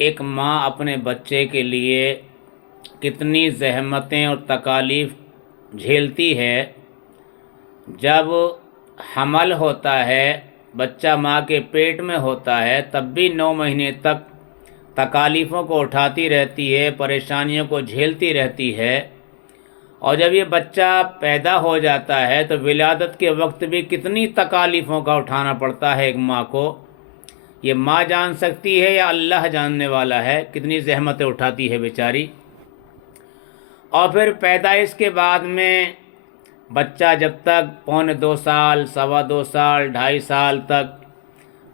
एक माँ अपने बच्चे के लिए कितनी ज़हमतें और तकालीफ़ झेलती है। जब हमल होता है, बच्चा माँ के पेट में होता है, तब भी 9 महीने तक तकालीफ़ों को उठाती रहती है, परेशानियों को झेलती रहती है। और जब ये बच्चा पैदा हो जाता है तो विलादत के वक्त भी कितनी तकालीफ़ों का उठाना पड़ता है एक माँ को। ये माँ जान सकती है या अल्लाह जानने वाला है, कितनी ज़हमतें उठाती है बेचारी। और फिर पैदाइश के बाद में बच्चा जब तक 1.25 साल, 2.25 साल, 2.5 साल तक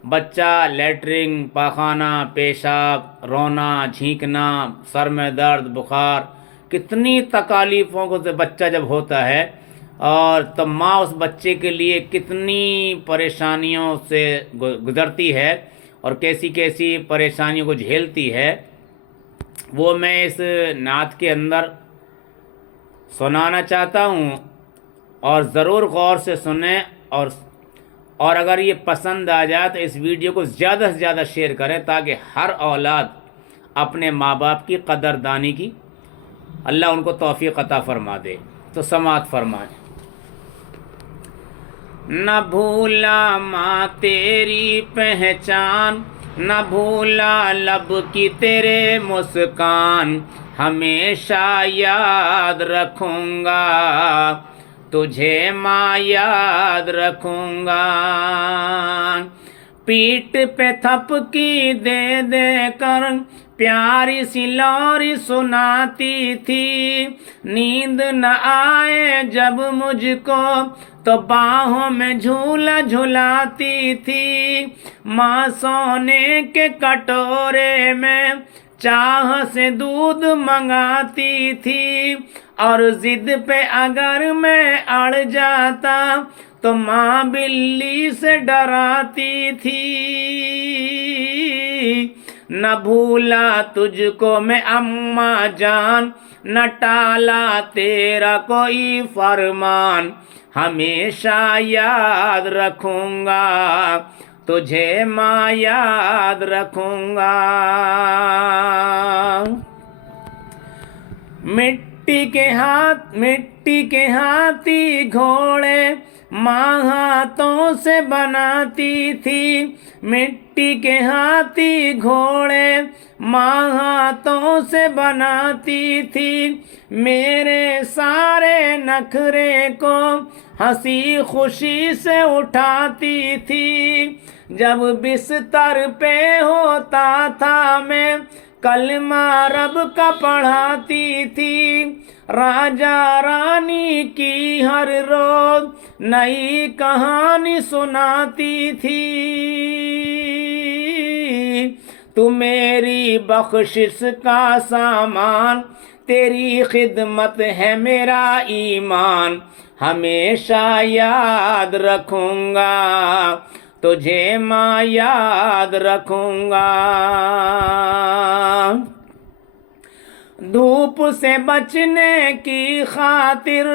बच्चा लैट्रिन, पाखाना, पेशाब, रोना, छींकना, सर में दर्द, बुखार, कितनी तकालीफ़ों को से बच्चा जब होता है, और तब माँ उस बच्चे के लिए कितनी परेशानियों से गुज़रती है और कैसी कैसी परेशानियों को झेलती है, वो मैं इस नात के अंदर सुनाना चाहता हूँ। और ज़रूर गौर से सुनें, और अगर ये पसंद आ जाए तो इस वीडियो को ज़्यादा से ज़्यादा शेयर करें, ताकि हर औलाद अपने माँ बाप की कदरदानी की अल्लाह उनको तौफीक अता फरमा दे। तो समात फरमाएं। न भूला माँ तेरी पहचान, न भूला लब की तेरे मुस्कान, हमेशा याद रखूँगा तुझे माँ, याद रखूँगा। पीठ पे थपकी दे दे कर प्यारी सी लोरी सुनाती थी, नींद न आए जब मुझको तो बाहों में झूला झुलाती थी। माँ सोने के कटोरे में चाह से दूध मंगाती थी, और जिद पे अगर मैं अड़ जाता तो माँ बिल्ली से डराती थी। न भूला तुझको मैं अम्मा जान, न टाला तेरा कोई फरमान, हमेशा याद रखूँगा तुझे माँ, याद रखूँगा। मिट्टी के हाथी घोड़े माँ हाथों से बनाती थी, मिट्टी के हाथी घोड़े माँ हाथों से बनाती थी। मेरे सारे नखरे को हंसी खुशी से उठाती थी। जब बिस्तर पे होता था मैं कलमा रब का पढ़ाती थी। राजा रानी की हर रोज नई कहानी सुनाती थी। तू मेरी बख्शिश का सामान, तेरी खिदमत है मेरा ईमान, हमेशा याद रखूँगा तुझे माँ, याद रखूँगा। धूप से बचने की खातिर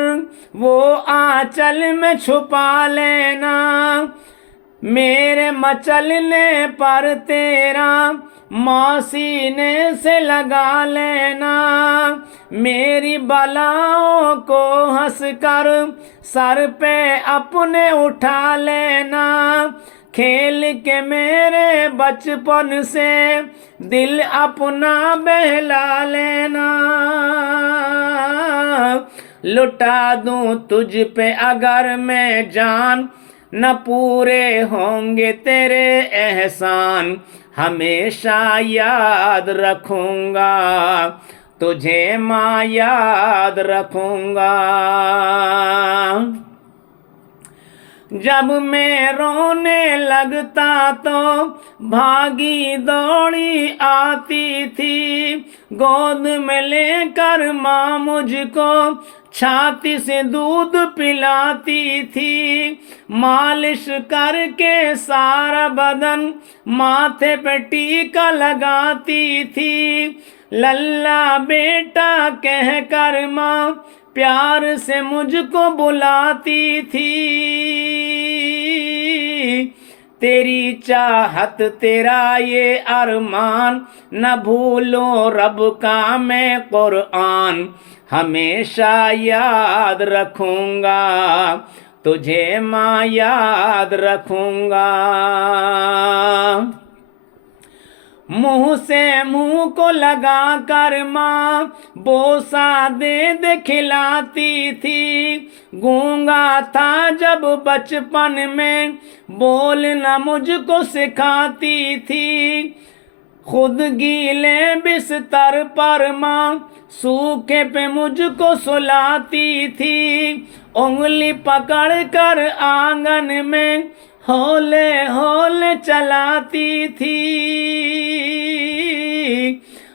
वो आंचल में छुपा लेना, मेरे मचलने पर तेरा माँ सीने से लगा लेना। मेरी बलाओं को हंसकर सर पे अपने उठा लेना। खेल के मेरे बचपन से दिल अपना बहला लेना। लुटा दूं तुझ पे अगर मैं जान, न पूरे होंगे तेरे एहसान, हमेशा याद रखूँगा तुझे माँ, याद रखूँगा। जब मैं रोने लगता तो भागी दौड़ी आती थी, गोद में लेकर माँ मुझको छाती से दूध पिलाती थी। मालिश करके सारा बदन माथे पे टीका लगाती थी। लल्ला बेटा कह कर माँ प्यार से मुझको बुलाती थी। तेरी चाहत तेरा ये अरमान, न भूलो रब का मैं कुरान, हमेशा याद रखूंगा तुझे माँ याद रखूंगा। मुंह से मुंह को लगा कर माँ बोसा दे दे खिलाती थी, गूंगा था जब बचपन में बोलना मुझको सिखाती थी। खुद गीले बिस्तर पर माँ सूखे पे मुझको सुलाती थी, उंगली पकड़ कर आंगन में हौले हौले चलाती थी।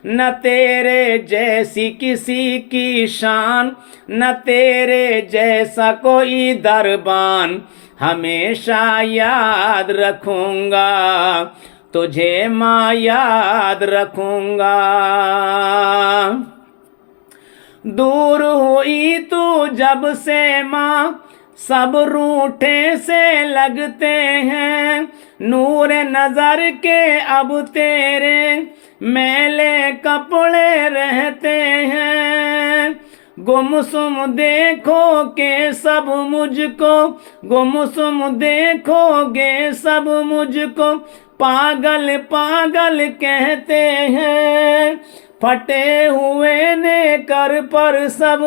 न तेरे जैसी किसी की शान, न तेरे जैसा कोई दरबान, हमेशा याद रखूंगा तुझे माँ याद रखूंगा। दूर हुई तू जब से माँ सब रूठे से लगते हैं, नूर नजर के अब तेरे मैले कपड़े रहते हैं। गुमसुम देखोगे सब मुझको, गुमसुम देखोगे सब मुझको, पागल पागल कहते हैं। फटे हुए ने कर पर सब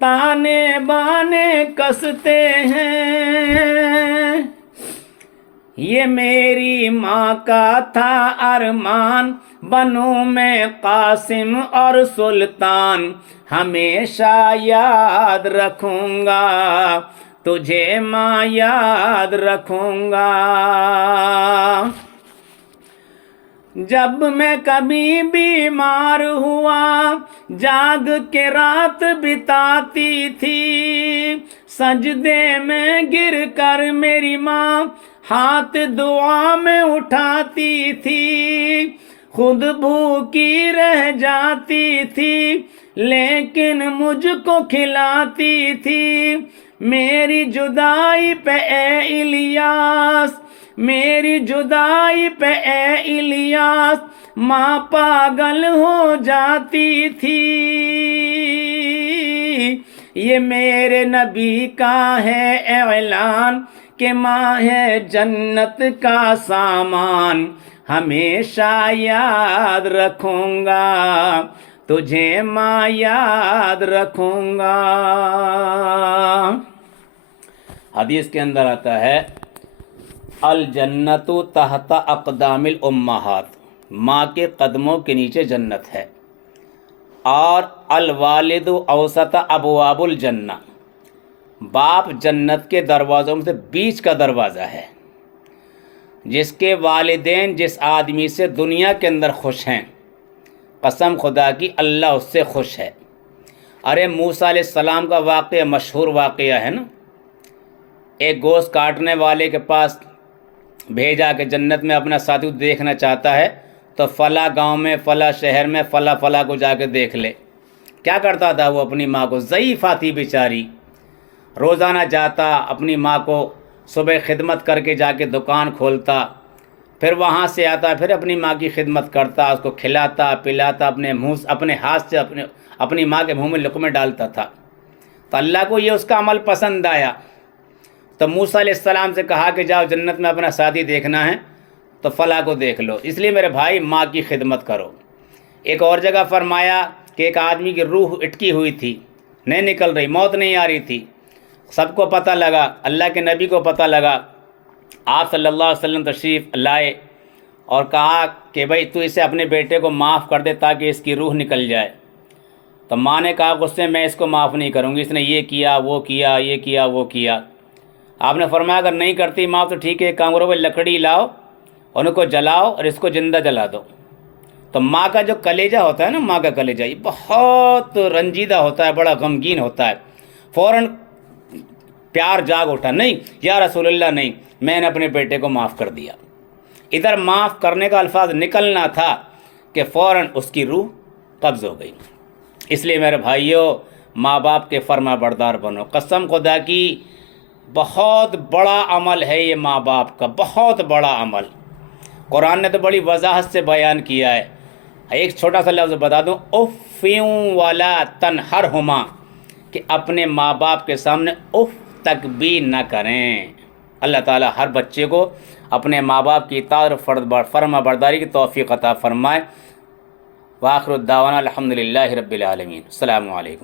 ताने बाने कसते हैं। ये मेरी माँ का था अरमान, बनूं मैं कासिम और सुल्तान, हमेशा याद रखूंगा तुझे माँ याद रखूंगा। जब मैं कभी बीमार हुआ जाग के रात बिताती थी, सजदे में गिर कर मेरी माँ हाथ दुआ में उठाती थी। खुद भूखी रह जाती थी लेकिन मुझको खिलाती थी। मेरी जुदाई पे ए इलियास, मेरी जुदाई पे ए इलियास, माँ पागल हो जाती थी। ये मेरे नबी का है ऐलान कि माँ है जन्नत का सामान, हमेशा याद रखूंगा तुझे माँ याद रखूंगा। हदीस के अंदर आता है अल जन्नतु तहता अक़दामिल उम्महात, माँ के कदमों के नीचे जन्नत है। और अल वालिदु औसत अबवाबुल जन्ना, बाप जन्नत के दरवाज़ों में से बीच का दरवाज़ा है। जिसके वालिदैन जिस आदमी से दुनिया के अंदर खुश हैं, कसम खुदा की अल्लाह उससे खुश है। अरे मूसा अलैहिस्सलाम का वाक़या मशहूर वाक़या है ना, एक गोश्त काटने वाले के पास भेजा कि जन्नत में अपना साथी देखना चाहता है तो फ़ला गांव में, फ़ला शहर में, फ़ला फ़ला को जाके देख ले। क्या करता था वो अपनी माँ को, ज़ईफ़ा थी बेचारी, रोज़ाना जाता अपनी माँ को सुबह खिदमत करके जाके दुकान खोलता, फिर वहाँ से आता, फिर अपनी माँ की खिदमत करता, उसको खिलाता पिलाता, अपने हाथ से अपनी माँ के मुँह में लुक़मे डालता था। तो अल्लाह को ये उसका अमल पसंद आया। तो मूसा अलैहिस्सलाम से कहा कि जाओ जन्नत में अपना साथी देखना है तो फ़ला को देख लो। इसलिए मेरे भाई माँ की खिदमत करो। एक और जगह फरमाया कि एक आदमी की रूह अटकी हुई थी, नहीं निकल रही, मौत नहीं आ रही थी। सबको पता लगा, अल्लाह के नबी को पता लगा। आप सल्लल्लाहु अलैहि वसल्लम तशरीफ़ लाए और कहा कि भाई तू इसे अपने बेटे को माफ़ कर दे ताकि इसकी रूह निकल जाए। तो माँ ने कहा गुस्से मैं इसको माफ़ नहीं करूँगी, इसने ये किया वो किया, ये किया वो किया। आपने फरमाया अगर नहीं करती माफ़ तो ठीक है, एक काम करो, भाई लकड़ी लाओ, उनको जलाओ और इसको ज़िंदा जला दो। तो माँ का जो कलेजा होता है ना, माँ का कलेजा ये बहुत रंजीदा होता है, बड़ा गमगीन होता है। फ़ौरन प्यार जाग उठा, नहीं या रसूलुल्लाह नहीं, मैंने अपने बेटे को माफ़ कर दिया। इधर माफ़ करने का अल्फाज निकलना था कि फ़ौरन उसकी रूह कब्ज़ हो गई। इसलिए मेरे भाइयों, माँ बाप के फर्मा बरदार बनो। कसम खुदा की बहुत बड़ा अमल है ये माँ बाप का, बहुत बड़ा अमल। कुरान ने तो बड़ी वजाहत से बयान किया है। एक छोटा सा लफ्ज़ बता दूँ, उफ़्फ़ियूं वला तनहरहुमा, कि अपने माँ बाप के सामने उफ़ तक भी न करें। अल्लाह ताला हर बच्चे को अपने माँ बाप की इताअत और फर्मा बरदारी की तौफ़ीक़ अता फ़रमाए। व आखिरु दावाना अल्हम्दुलिल्लाहि रब्बिल आलमीन। अस्सलामु अलैकुम।